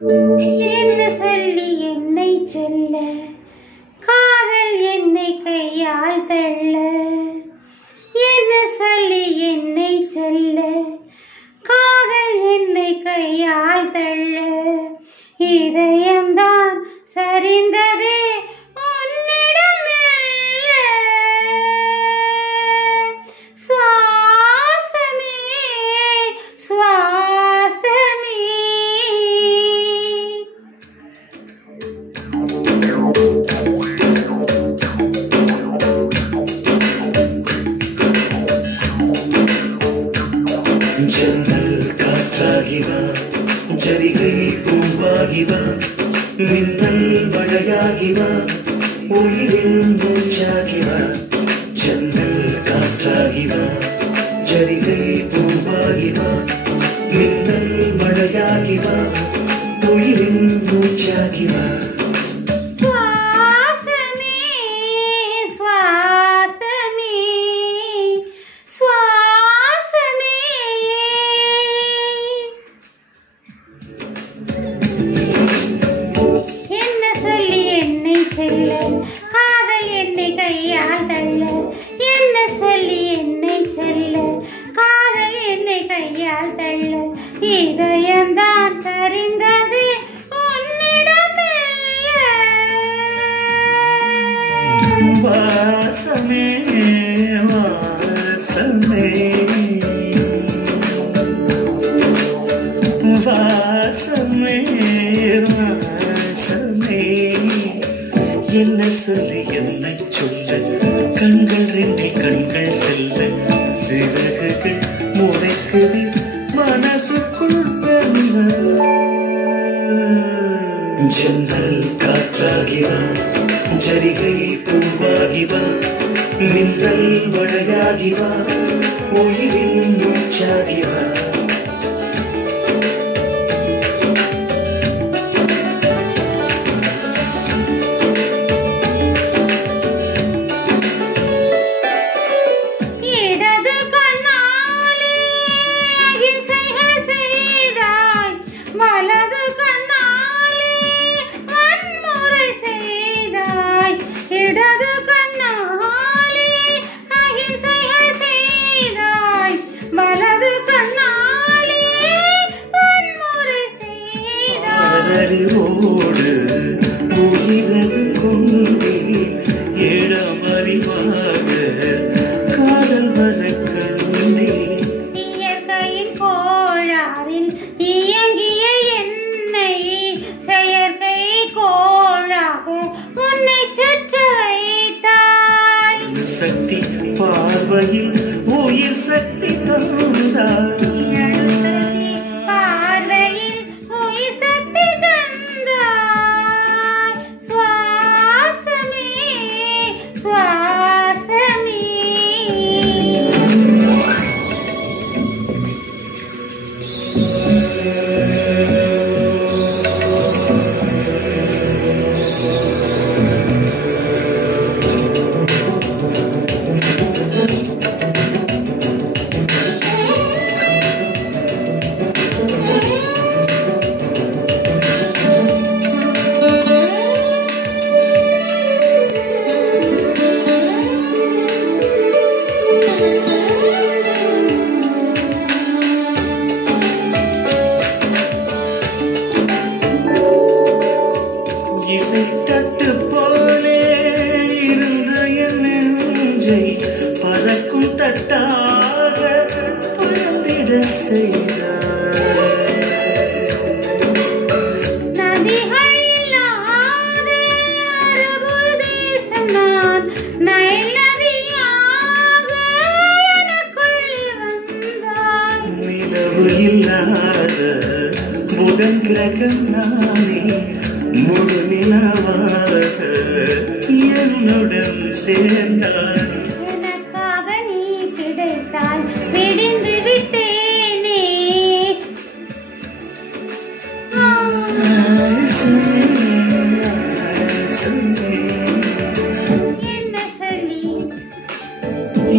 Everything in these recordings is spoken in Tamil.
என்ன சொல்லி என்னை சொல்ல, காதல் என்னை கையால் தள்ள. என்ன சொல்லி என்னை சொல்ல, காதல் என்னை கையால் தள்ள. இதயம்தான் சரிந்ததே உன்னிடம் மெல்ல. சுவாசமே சுவாசமே. ஜன்னல் காற்றாகிவா, ஜரிகை பூவாகிவா, மின்னல் மழையாகிவா, உயிரின் மூச்சாகிவா. ஜன்னல் காற்றாகிவா, ஜரிகை பூவாகிவா, மின்னல் மழையாகிவா, உயிரின் மூச்சாகிவா. காதல் என்னை கையால் தள்ள. என்ன சொல்லி என்னை சொல்ல, காதல் என்னை கையால் தள்ள. இதயம்தான் சரிந்தது உன்னிடம் மெல்ல. வாசமே வாசமே வாசமே வாசமே. என்ன சொல்லி என்னை சொல்ல, கண்கள் ரெண்டில் கண்கள் செல்ல. சிறகுகள் முளைக்குது மனசுக்குள் தெல்ல. ஜன்னல் காற்றாகிவா, ஜரிகை பூவாகிவா, மின்னல் மழையாகிவா, உயிரின் மூச்சாகிவா. அறிவோடு உயிரது கொண்டே ஏழமறிவாக காதல் வர கண்டே. இயற்கையின் கோளாறில் இயங்கிய என்னை செயற்கை கோளாக உன்னை சுற்ற வைத்தாய். சக்தி பார்வையில் உயிர் சக்தி தந்தாய். இசைத்தட்டு போலே இருந்த என் நெஞ்சை பறக்கும் தட்டாக பறந்திட செய்தார். நதிகள் இல்லாத அரபு தேசம் நான், நைல் நதியாக எனக்குள்ளே வந்தாய். நிலவு இல்லாத புதன் கிரகம் நானே, முழு நிலவாக என்னுடன் சேர்ந்தாய். எனக்காக நீ கிடைத்தால் விடிந்து விட்டேனே. என்ன சொல்லி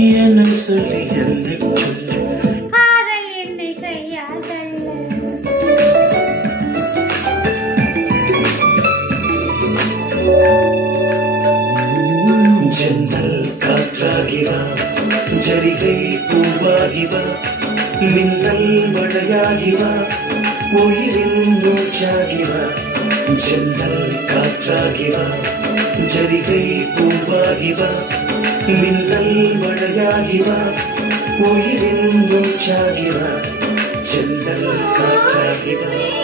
என்னை சொல்ல, காதல் என்னை கையால் தள்ள. ஜரிகை பூவாகி வா மின்னல் மழையாகி வா உயிரின் மூச்சாகி வா ஜன்னல் காற்றாகி வா ஜரிகை பூவாகி வா மின்னல் மழையாகி வா உயிரின் மூச்சாகி வா ஜன்னல் காற்றாகி வா